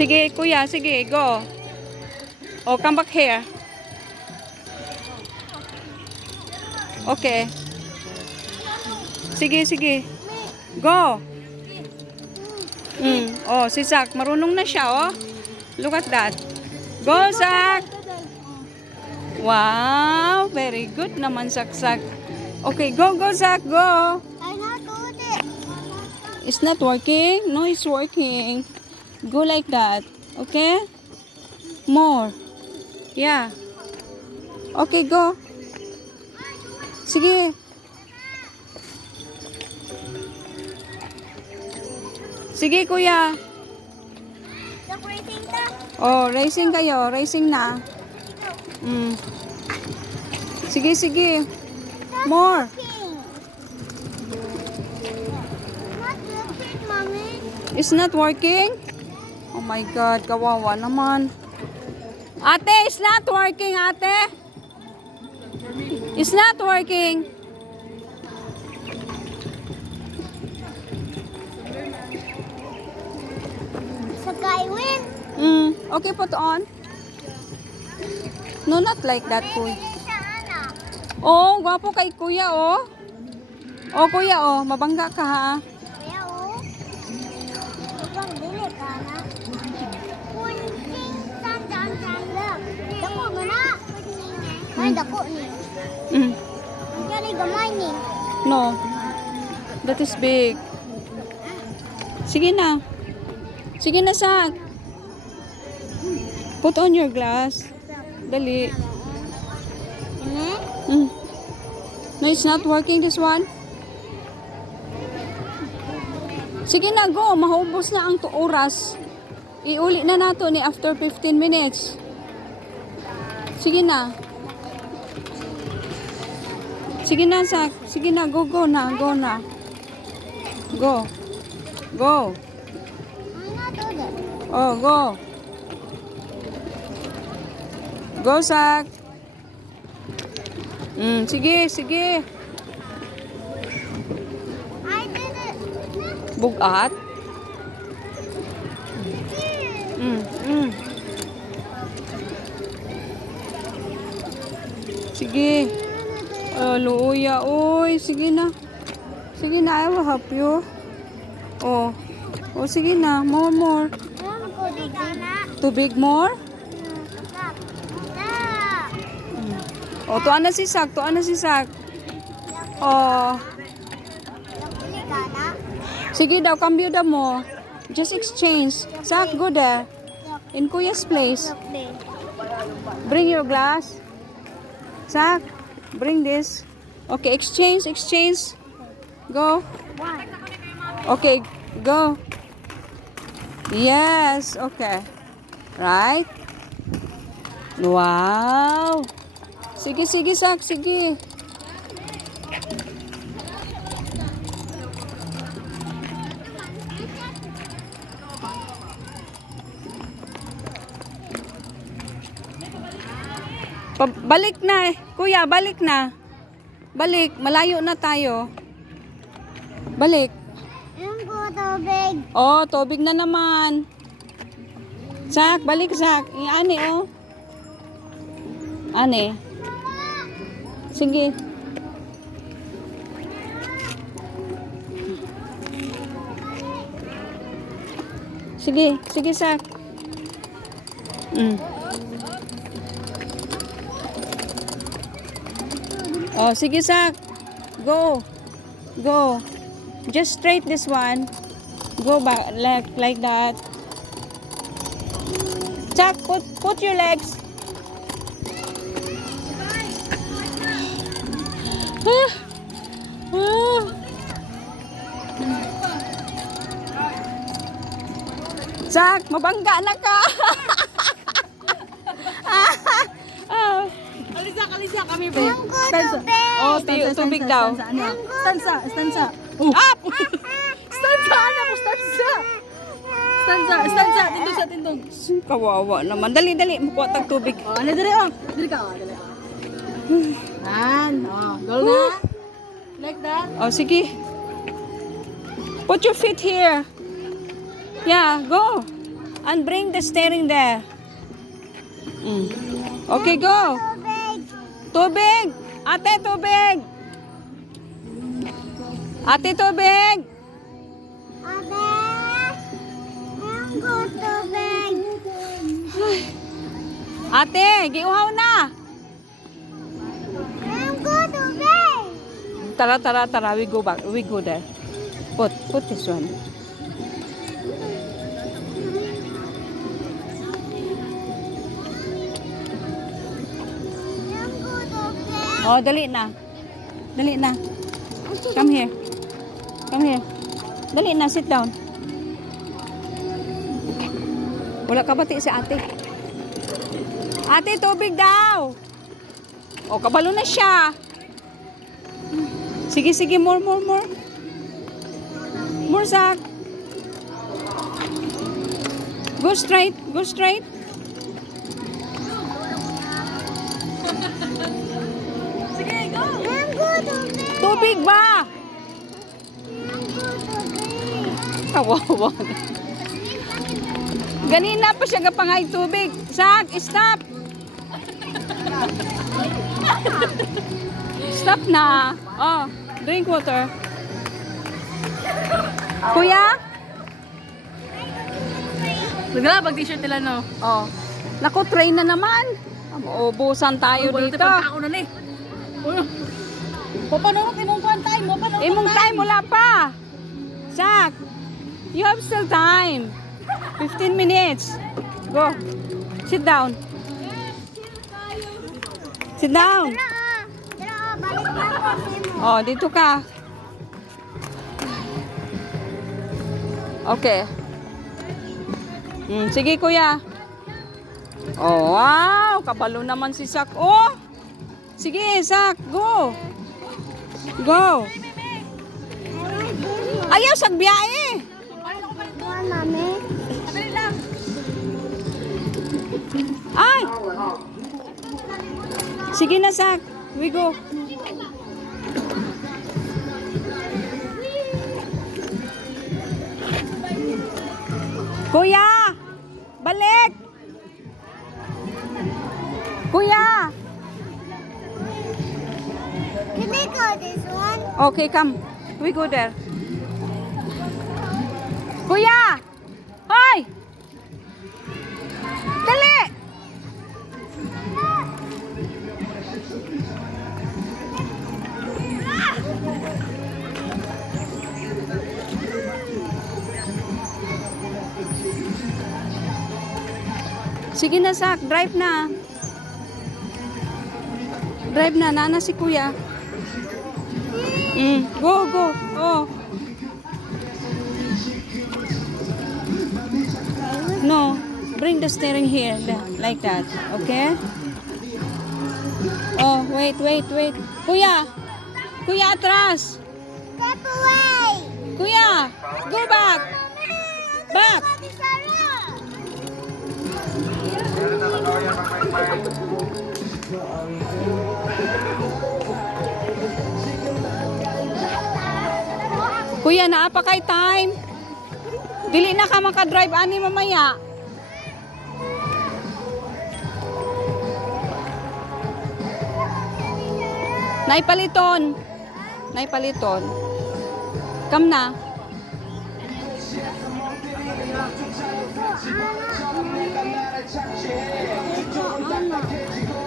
Sige, kuya. Sige, go. Oh, come back here. Okay. Sige, sige. Go. Oh, si Zach. Marunong na siya, oh. Look at that. Go, Zach. Wow. Very good naman, Zach. Okay, go, Zach. Go. I not do it. It's not working? No, it's working. Go like that. Okay? More. Yeah. Okay, go. Sige. Sige, kuya. Racing ta. Oh, racing kayo. Racing na. Sige, sige. More. Not working, mommy. It's not working? Oh my God, kawawa naman. Ate, it's not working, ate. It's not working. Sa Skywin. Okay, put on. No, not like that, kuya. Sa ana. Oh, gwapo kay kuya, oh. Oh, kuya, oh. Mabangga ka, ha? Kaya o. Kapag dili ka na. Kunting sandan lang. Dako mo na. Ay, dako ni. Mm. Ang kaya gamay ni. No. That is big. Sige na. Sige na, Sak. Put on your glass. Dali. Ini? No, it's not working, this one. Sige na, go. Maubos na ang oras. Iuli na nato ni after 15 minutes. Sige na. Sige na, Sak. Sige na, go na. Go na. Go. Go. Ay, not do that. Oh, go. Go, Sak. Sige, sige. I did it. Bugat. Sige. Luya, oy. Sige na. Sige na, I will help you. Oh. Oh, sige na. More. Alam ko, di ka na. Tubig more? Stop. Oh, tuan na si Sak. Oh. Di ka na. Sige daw, cambio daw mo. Just exchange. Sak, go there. In Kuya's place. Bring your glass. Sak, bring this. Okay, exchange. Go. One. Okay, go. Yes, okay. Right? Wow. Sige, Sak, sige. Balik na, kuya, balik na. Balik, malayo na tayo. Balik. Alam ko, tubig. Oh, tubig na naman. Sak, balik, Sak. Ani, oh. Ani. Sige. Sige, Sak. Oh, sige, Sak. Go. Just straight this one. Go back like that. Sak, put your legs. Sak, mabangga na ka. Alisa kami ba? Alam ko, tubig. Oh, tubig daw. Stanza. Up! Stanza, anak ko, stanza. Stanza, tindog. Kawawa naman. Dali, makuha tag tubig. Oh, ano dali, oh. Dali ka, oh, dali. Yan, oh, goal na. Like that. Oh, sige. Put your feet here. Yeah, go. And bring the steering there. Okay, go. Tubig. Tubig. Ate, tubig. Ate, tubig. Ate. Mango tubig. Ate, giuhaw na. Mango tubig. Tara, tara, tara. We go back. We go there. Put this one. Mango tubig. Oh, dali na. Dali na. Come here. Come here. Dali na, sit down. Wala ka bati si ate. Ate, tubig daw. O, kabalo na siya. Sige, sige, more. More, Zach. Go straight. Go straight. Mango tubig. Tubig ba? Mango tubig. Kawawa. Ganina pa siya gapangay tubig. Zach, stop. Stop na. Oh, drink water. Kuya? Nagla, pag-t-shirt nila, no? Oh. Naku, train na naman. Ubusan tayo Wala dito. tayo ako na ni. Papanong imong kuhan time mo? Imong time wala pa. Zach, you have still time. 15 minutes. Go. Sit down. Sit down. Tara, balik na ako mo. Oh, dito ka. Okay. Sige, kuya. Oh, wow. Kabalo naman si Zach. Oh! Sige, Zach. Go. Go. Ayaw, sagbiyae. Kuha, mami. Ay! Sige na, Zach. We go. Kuya! Balik! Kuya! Can I go this one? Okay, come. We go there. Kuya! Hoy! Dali! Sige na, Zach. Drive na. Drive na. Nana si kuya. Go, go. Oh. No. Bring the steering here. Like that. Okay? Oh, wait. Kuya. Kuya, atras. Step away. Kuya, go back. Back. Kuya, naa pa kay time. Dili na ka makadrive ani mamaya. Naipaliton. Naipaliton. Come na.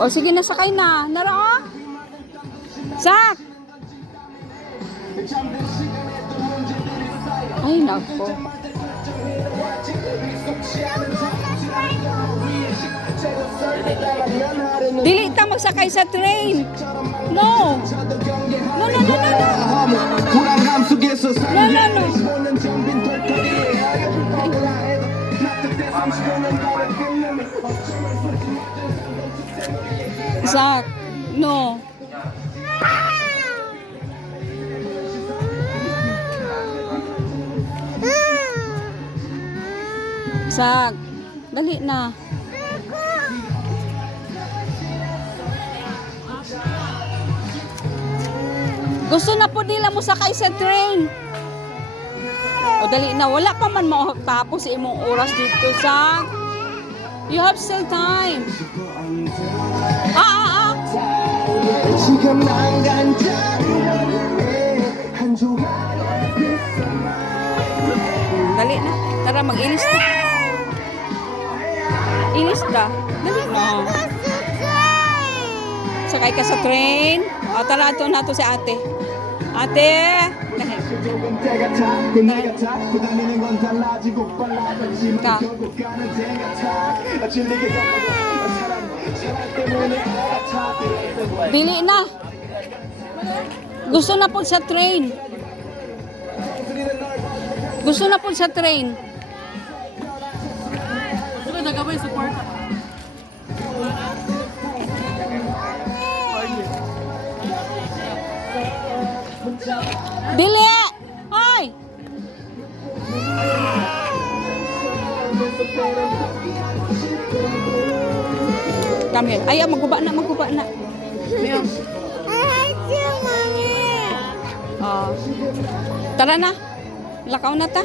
O sige na, sakay na. Nara o. Zach! Ay, nako. Dili ta magsakay sa train. No. No. Zach, no. Zach, dali na. Gusto na po nila mo sakay sa train. O O dali na, wala pa man tapos sa imong oras dito sa. You have still time. 지금 난 간절히 한 조각 Dali na. Tara, mag-ilis na. Ilis ka. Dali na. Sakay ka sa train. O, tara, ito na to si ate. Ate! Dali. 조금 때 같아 내가 자꾸 다니는 건 달라지고 빨라졌지만 가. 결국 가는 데 같아 질리게 덮어도 사랑 때문에 같아 Bili na. Gusto na po sa train. Gusto na po sa train. Gusto ko nagabay support. Bili! Hoy! Come here. Ay, magguba na, magguba na. Oh. Tara na. Lakaw na ta.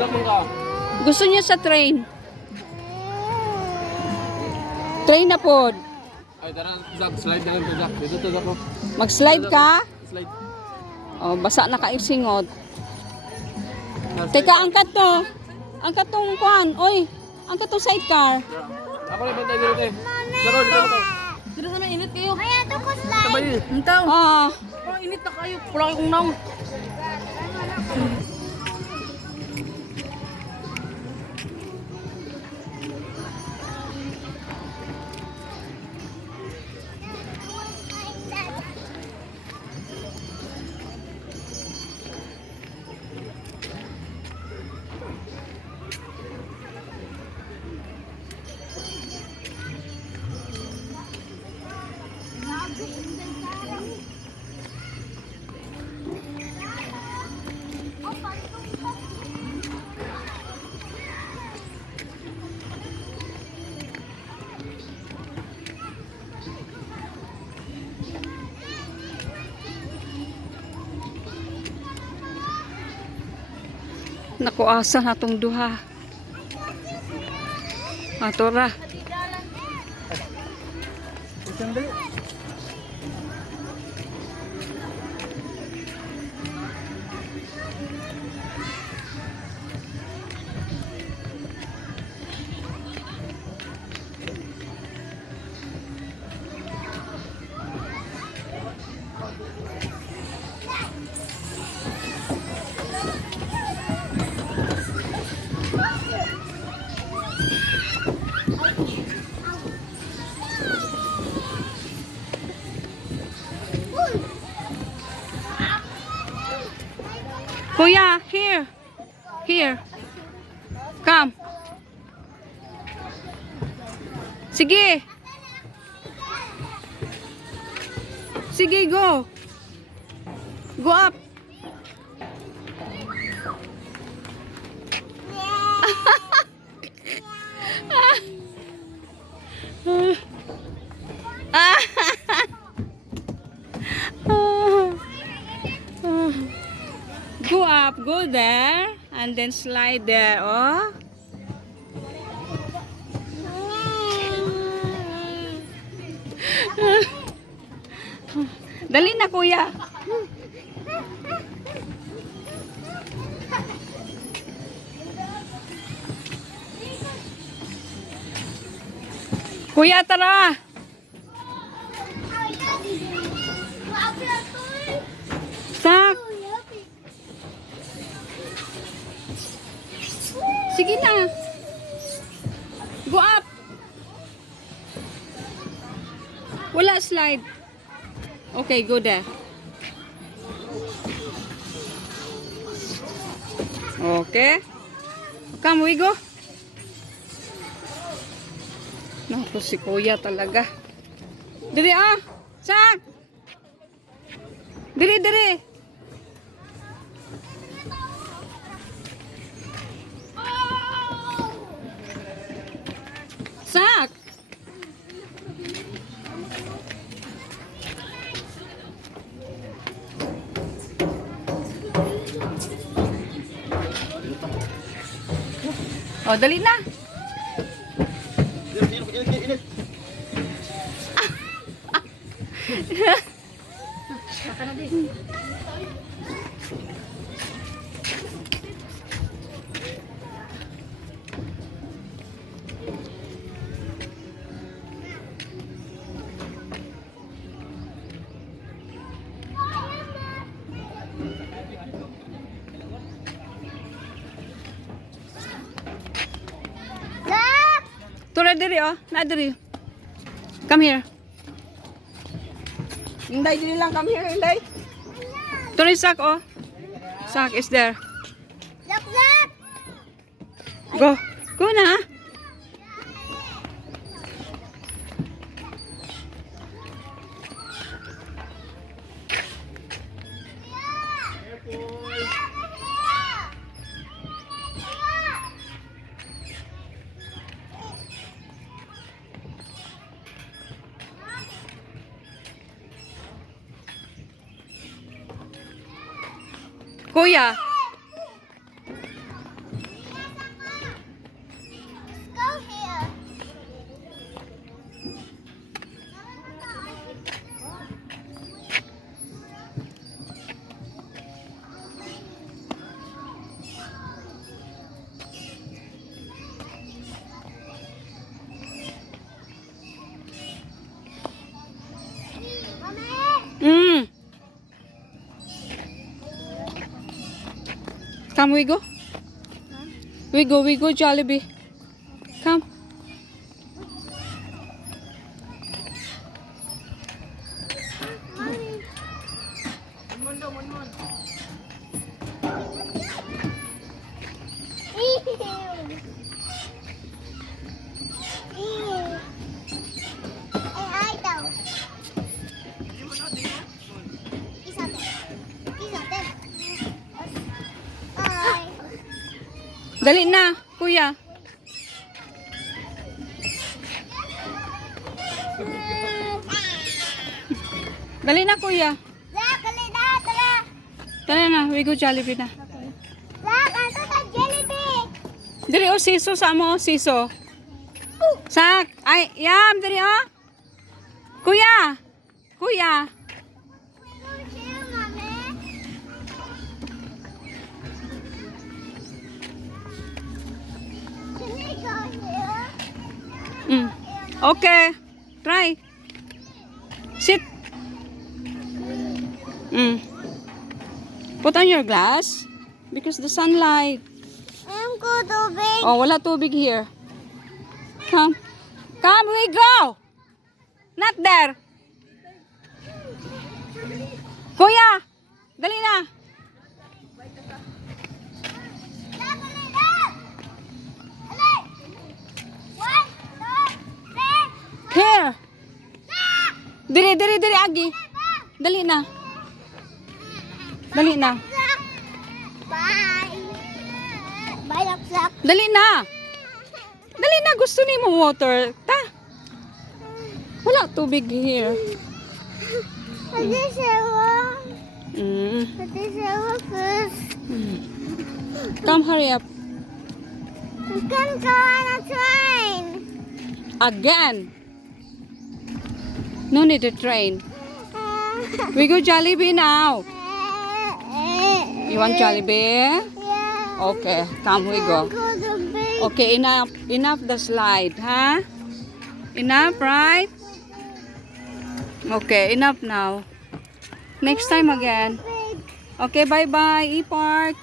Ilang mong ka? Gusto niya sa train. Train na po. Ay, tara, Zak, slide na lang to, Zak. Dito to, Zak. Oh. Mag-slide ka. Slide. Oh, basa na kaibsingot. Teka, angkat to. Angkat tong kuhan. Oy, angkat tong sidecar. Ako na bantay dito, eh. Zak, dito to. Dito sa may init kayo. Kaya ito ko slide. Sabay, hintaw. Ah, Parang init na kayo. Pula kayo kong naong. nakuasa na tong duha. Atora. Kuya, here. Here. Come. Sige. Sige, go. Go up. Go up, go there, and then slide there, oh. Dali na, kuya. Kuya, tara. Sak. Sige na. Go up. Wala slide. Okay, go there. Okay. Come, we go. Naku, si kuya talaga. Diri ah. Sak. Diri, diri. Oh, dali na. Zach! Tura diri oh, na diri. Come here. Inday diri lang, come here, Inday. Tura sak oh. Sak is there. Zach, Zach! Go. Go na. Kuya. Go here. Mm. Come, we go. We go, Jollibee. Come. Dali na, kuya. Dali na, kuya. Zach, dali na, tara. Dali na, we go Jollibee na. Zach, asa ka Jollibee? Diri o siso sa mo, siso. Sak, ay, yam, diri o. Kuya. Kuya. Here, Mommy. Can we go here? Mm. Okay. Try. Sit. Mm. Put on your glass because the sunlight. I'm going to bed. Oh, wala tubig here. Come. Come, we go. Not there. Kuya, dali na. Zach, dali na. Dali. 1, 2, 3. Here. Diri, Agi. Dali na. Dali na. Zach. Bye. Bye, Zach. Dali na. Dali na, gusto ni mo water. Ta. Wala tubig here. Ate Sarah. Mm. Ate Sarah first. Come, hurry up. We can go on a train. Again. No need to train. We go Jollibee now. You want Jollibee? Yeah. Okay, come we go. Go to bed. Okay, enough the slide, huh? Enough, right? Okay, enough now. Next time again. Bed. Okay, bye-bye, E-Park.